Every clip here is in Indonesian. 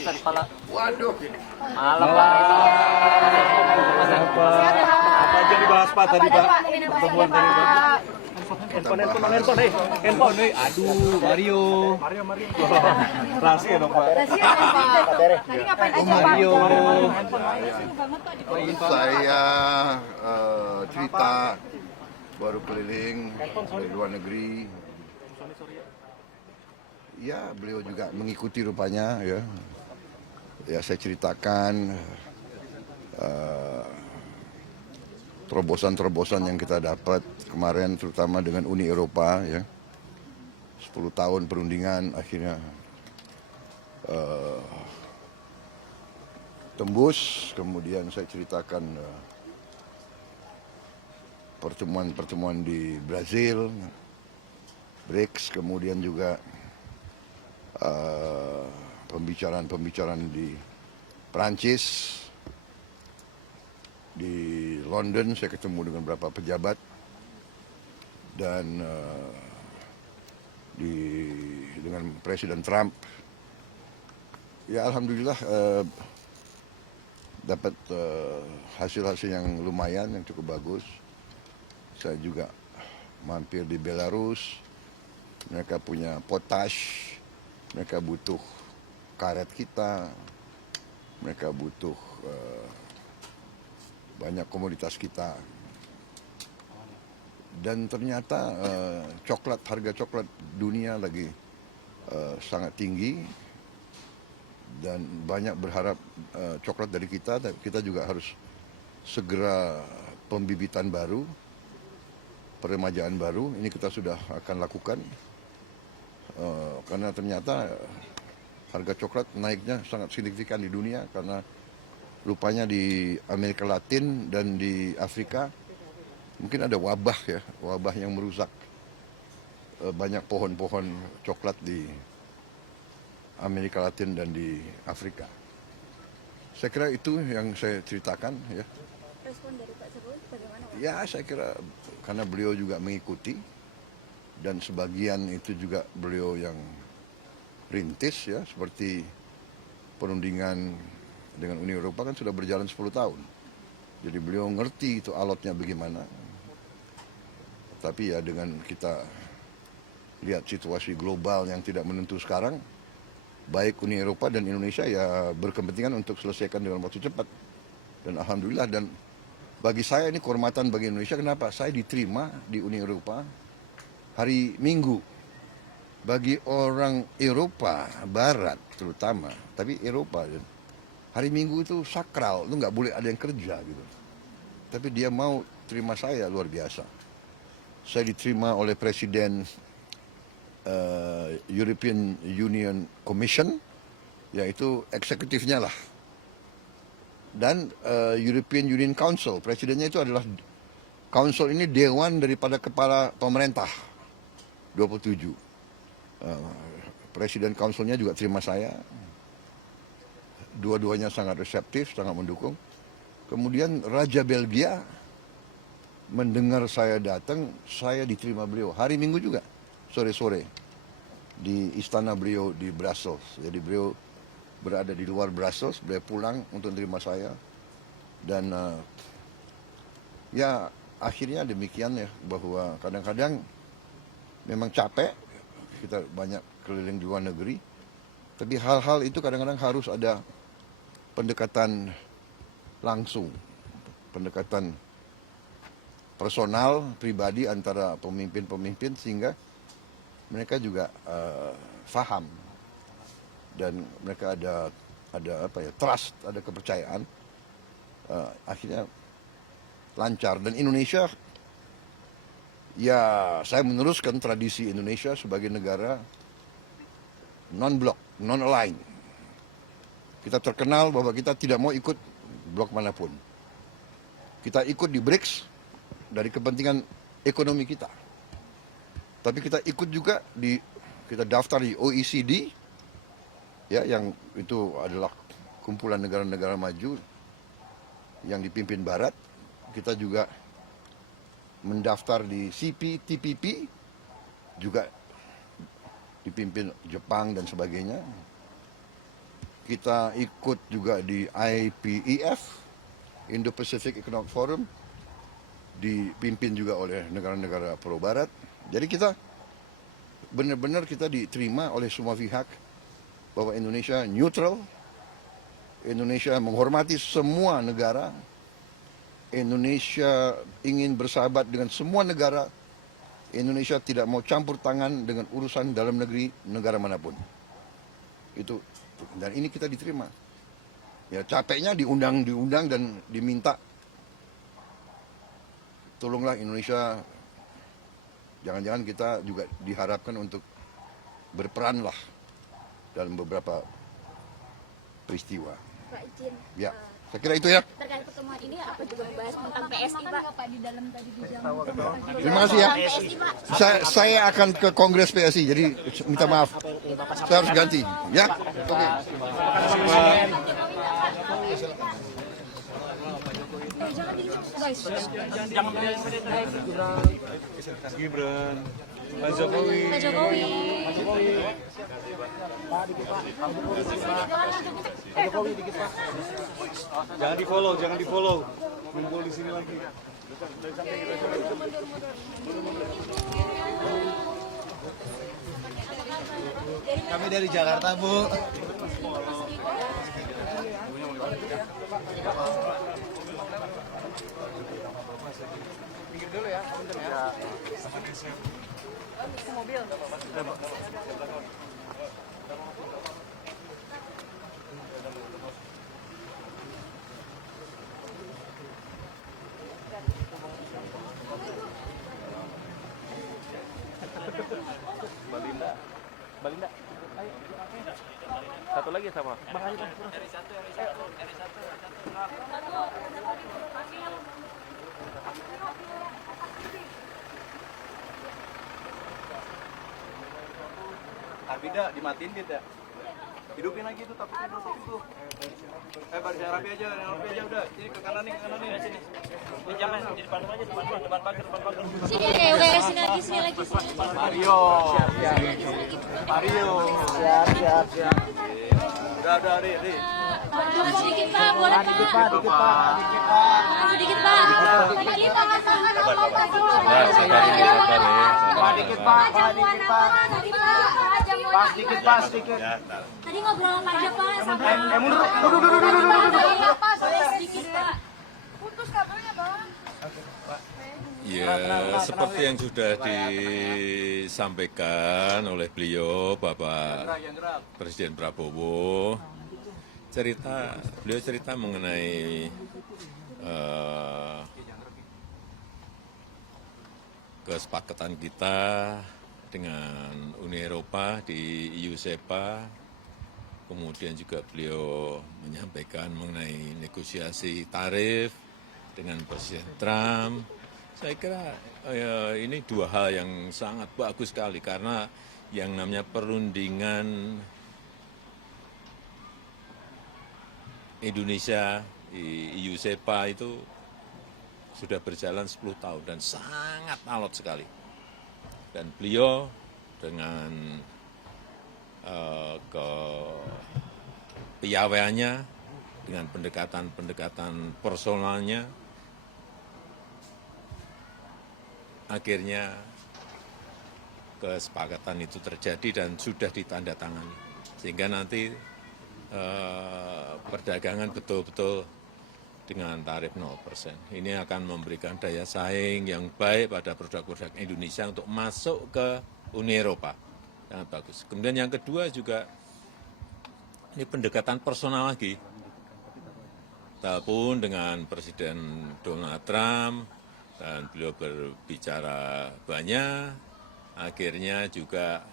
Masa kepala. Waduh. Malam Pak. Apa aja dibahas Pak tadi Pak? Pertemuan tadi Pak. Handphone, aduh, Mario. Rahasia dong Pak. Tadi ngapain aja Pak? Mario. Saya cerita baru keliling dari luar negeri. Ya, beliau juga mengikuti rupanya ya. Ya, saya ceritakan terobosan-terobosan yang kita dapat kemarin terutama dengan Uni Eropa ya. 10 tahun perundingan akhirnya tembus. Kemudian saya ceritakan pertemuan-pertemuan di Brazil, BRICS, kemudian juga pembicaraan di Prancis, di London saya ketemu dengan beberapa pejabat, dan dengan Presiden Trump. Ya alhamdulillah dapat hasil-hasil yang lumayan, yang cukup bagus. Saya juga mampir di Belarus, mereka punya potash. Mereka butuh karet kita, mereka butuh banyak komoditas kita. Dan ternyata harga coklat dunia lagi sangat tinggi. Dan banyak berharap coklat dari kita, tapi kita juga harus segera pembibitan baru, peremajaan baru. Ini kita sudah akan lakukan. Karena ternyata harga coklat naiknya sangat signifikan di dunia karena rupanya di Amerika Latin dan di Afrika mungkin ada wabah yang merusak banyak pohon-pohon coklat di Amerika Latin dan di Afrika. Saya kira itu yang saya ceritakan ya. Respon dari Pak Jokowi bagaimana Pak? Ya saya kira karena beliau juga mengikuti. Dan sebagian itu juga beliau yang rintis ya, seperti perundingan dengan Uni Eropa kan sudah berjalan 10 tahun. Jadi beliau ngerti itu alotnya bagaimana. Tapi ya dengan kita lihat situasi global yang tidak menentu sekarang, baik Uni Eropa dan Indonesia ya berkepentingan untuk selesaikan dengan waktu cepat. Dan alhamdulillah, dan bagi saya ini kehormatan bagi Indonesia. Kenapa? Saya diterima di Uni Eropa hari Minggu. Bagi orang Eropa Barat terutama, tapi Eropa, hari Minggu itu sakral, itu nggak boleh ada yang kerja gitu. Tapi dia mau terima saya luar biasa. Saya diterima oleh Presiden European Union Commission, yaitu eksekutifnya lah. Dan European Union Council, presidennya itu adalah Council ini dewan daripada kepala pemerintah. 27. Presiden Councilnya juga terima saya. Dua-duanya sangat reseptif, sangat mendukung. Kemudian Raja Belgia mendengar saya datang, saya diterima beliau. Hari Minggu juga, sore-sore. Di istana beliau di Brussels. Jadi beliau berada di luar Brussels, beliau pulang untuk menerima saya. Dan ya akhirnya demikian ya, bahwa kadang-kadang memang capek, kita banyak keliling di luar negeri, tapi hal-hal itu kadang-kadang harus ada pendekatan langsung, pendekatan personal, pribadi antara pemimpin-pemimpin sehingga mereka juga paham dan mereka ada trust, ada kepercayaan, akhirnya lancar. Dan Indonesia, ya saya meneruskan tradisi Indonesia sebagai negara non-blok, non-align. Kita terkenal bahwa kita tidak mau ikut blok manapun. Kita ikut di BRICS dari kepentingan ekonomi kita. Tapi kita ikut juga kita daftar di OECD, ya, yang itu adalah kumpulan negara-negara maju yang dipimpin Barat. Kita juga mendaftar di CPTPP, juga dipimpin Jepang dan sebagainya. kita ikut juga di IPEF, Indo-Pacific Economic Forum, dipimpin juga oleh negara-negara pro-barat. Jadi kita benar-benar kita diterima oleh semua pihak bahwa Indonesia neutral, Indonesia menghormati semua negara, Indonesia ingin bersahabat dengan semua negara, Indonesia tidak mau campur tangan dengan urusan dalam negeri negara manapun. Itu, dan ini kita diterima. Ya capeknya diundang dan diminta, tolonglah Indonesia, jangan-jangan kita juga diharapkan untuk berperan lah dalam beberapa peristiwa. Pak izin. Ya, saya kira itu ya. Terkait pertemuan ini apa juga membahas tentang PSI Pak di dalam tadi di jam. Terima kasih ya. PSI Pak. Saya akan ke Kongres PSI, jadi minta maaf. Saya harus ganti, ya. Oke. Jangan di guys. Mas Gibran, Pak Jokowi. Pak Jokowi. Jangan di follow. Kumpul di sini lagi. Kami dari Jakarta, Bu. Balinda, ayo. Satu lagi sama. Bang ayo. Arbida dimatiin tidak? Hidupin lagi itu tapi itu. Baris rapi aja udah. Sini ke kanan nih, sini. Jangan di depan aja, depan pagar. Sini oke, sini lagi. Mario. Siap. Udah, Ri. Maju sedikit Pak, boleh Pak. Maju dikit Pak. Tadi tangan Pas dikit. Tadi ngobrol sama aja Pak sampai Mundur. sedikit Pak. Putus kabelnya, Bang. Ya, seperti yang sudah disampaikan oleh beliau, Bapak Presiden Prabowo, beliau cerita mengenai kesepakatan kita dengan Uni Eropa di EU-SEPA, kemudian juga beliau menyampaikan mengenai negosiasi tarif dengan Presiden Trump. Saya kira ini dua hal yang sangat bagus sekali karena yang namanya perundingan Indonesia di EU-SEPA itu sudah berjalan 10 tahun dan sangat alot sekali. Dan beliau dengan kepiawaiannya, dengan pendekatan personalnya, akhirnya kesepakatan itu terjadi dan sudah ditandatangani. Sehingga nanti perdagangan betul-betul dengan tarif 0%. Ini akan memberikan daya saing yang baik pada produk-produk Indonesia untuk masuk ke Uni Eropa. Sangat bagus. Kemudian yang kedua juga, ini pendekatan personal lagi. Walaupun dengan Presiden Donald Trump, dan beliau berbicara banyak, akhirnya juga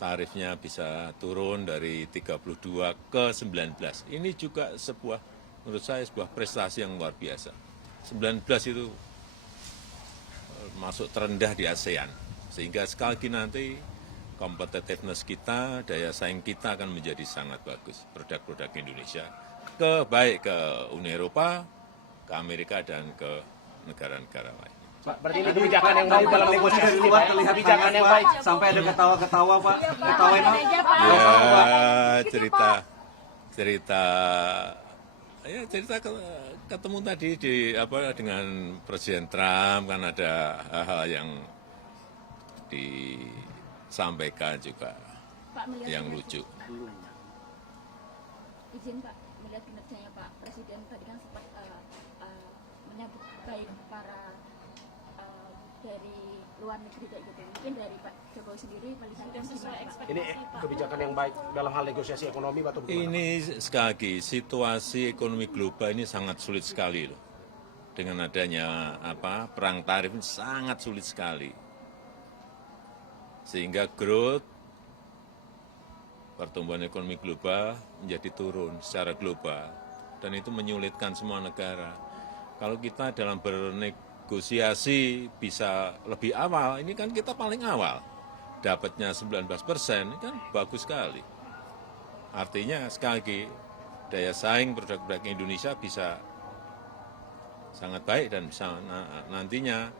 tarifnya bisa turun dari 32 ke 19. Ini juga menurut saya sebuah prestasi yang luar biasa. 19 itu masuk terendah di ASEAN. Sehingga sekali lagi nanti competitiveness kita, daya saing kita akan menjadi sangat bagus. Produk-produk Indonesia, baik ke Uni Eropa, ke Amerika, dan ke negara-negara lain. Pak, berarti ini kebijakan yang baik dalam negosiasi ini, Pak. Kebijakan yang baik. Sampai ada ketawa-ketawa, Pak. Ketawain, Pak. Ya, cerita ketemu tadi dengan Presiden Trump, kan ada hal-hal yang disampaikan juga Pak, melihat yang kinerja- lucu. Izin Pak, melihat kinerjanya Pak Presiden tadi kan sempat menyambut baik para dari luar negeri kayak gitu. Mungkin dari Pak Jokowi sendiri melihatnya sesuai ekspektasi Ini Pak. kebijakan yang baik dalam hal negosiasi ekonomi, Pak, atau bagaimana? Ini sekali lagi, situasi ekonomi global ini sangat sulit sekali loh. Dengan adanya perang tarif ini sangat sulit sekali. Sehingga growth pertumbuhan ekonomi global menjadi turun secara global. Dan itu menyulitkan semua negara. Kalau kita dalam bernegosiasi bisa lebih awal, ini kan kita paling awal. Dapatnya 19%, ini kan bagus sekali. Artinya sekali lagi, daya saing produk-produk Indonesia bisa sangat baik dan bisa nantinya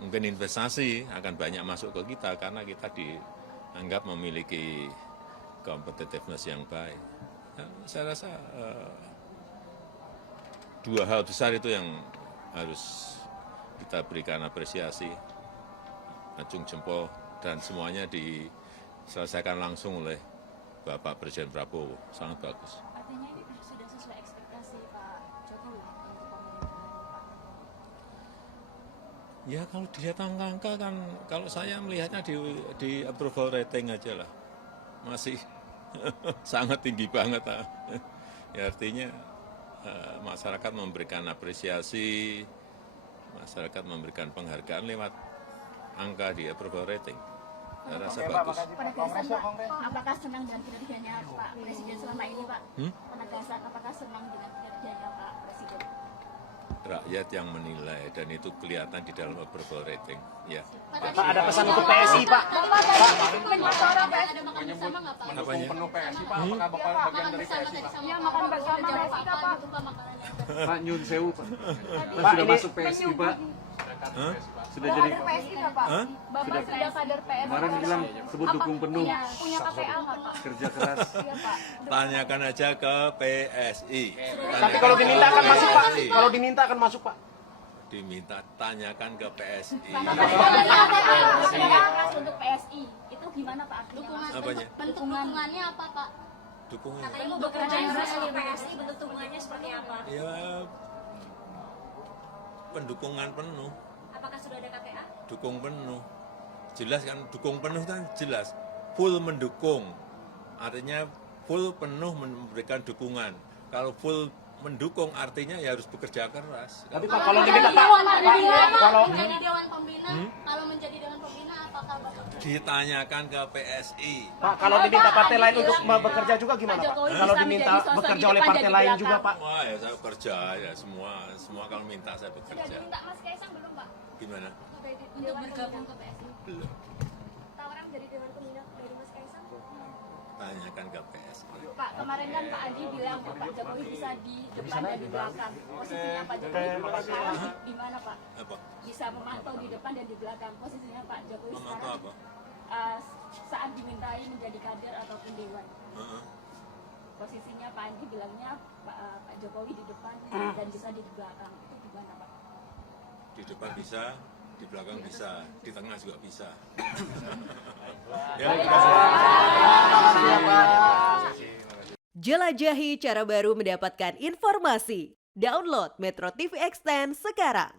mungkin investasi akan banyak masuk ke kita karena kita dianggap memiliki competitiveness yang baik. Ya, saya rasa dua hal besar itu yang harus kita berikan apresiasi, acung jempol, dan semuanya diselesaikan langsung oleh Bapak Presiden Prabowo. Sangat bagus. Artinya ini sudah sesuai ekspektasi Pak Jokowi untuk pemerintahan Pak. Ya kalau dilihat angka-angka kan, kalau saya melihatnya di approval rating aja lah, masih sangat tinggi banget. Ya artinya masyarakat memberikan apresiasi, masyarakat memberikan penghargaan lewat angka di approval rating. Saya rasa bagus. Penegasan Pak, apakah senang dengan kinerjanya Pak Presiden selama ini Pak? Penegasan, apakah senang dengan kinerjanya Pak Presiden? Rakyat yang menilai dan itu kelihatan di dalam approval rating. Ya. Pak, ada pesan untuk PSI, Pak. Ada makan bersama nggak Pak? Apanya? Penuh PSI Pak, apakah bakal bagian dari PSI Pak? Iya, makan bersama PSI nggak Pak? Itu Pak makanannya. Pak Nyun Sewu, Pak. Pak, Sudah ini masuk PSI, Pak. Sudah jadi Kader PSI nggak Pak? Hah? Bapak sudah kader PSI. kemarin bilang sebut dukung penuh Punya KPA nggak Pak? kerja keras. Iya Pak. Tanyakan aja ke PSI. Tapi kalau diminta akan masuk, Pak. Kalau diminta akan masuk, Pak. Diminta tanyakan ke PSI. Keras untuk PSI itu gimana Pak artinya? Apanya? Bentuk dukungannya apa Pak? Dukungan. Katanya mau bekerja keras untuk PSI, bentuk dukungannya seperti apa? Ya pendukungan penuh, Apakah sudah ada KPA? dukung penuh. Jelas kan, dukung penuh kan jelas. Full mendukung. Artinya full penuh memberikan dukungan. Kalau full mendukung artinya ya harus bekerja keras. Tapi Pak, kalau diminta, Pak, Kalau menjadi dewan pembina, kalau menjadi dewan pembina apakah Bapak? Ditanyakan ke PSI. Pak, kalau diminta partai lain untuk bekerja juga gimana, Pak? Kalau diminta bekerja oleh partai lain juga, Pak. Wah ya saya bekerja ya semua kalau minta saya Sudah bekerja. diminta Mas Kaisang belum Pak? Gimana? Untuk bergabung ke PSI? Belum. Tawaran dari dewan pembina dari Mas Kaisang? Tanyakan ke PSI. Pak, kemarin kan Pak Adi bilang Pak Jokowi bisa di depan dan di belakang. Posisinya Pak Jokowi sekarang di mana Pak? Apa? Bisa memantau di depan dan di belakang. Posisinya Pak Jokowi Memantau sekarang apa? Saat dimintai menjadi kader ataupun dewan. Heeh. Posisinya Pak Andi bilangnya Pak Jokowi di depan dan bisa di belakang. Itu gimana Pak? Di depan bisa, di belakang bisa, di tengah juga bisa. Ya, Jelajahi cara baru mendapatkan informasi. Download Metro TV Extend sekarang.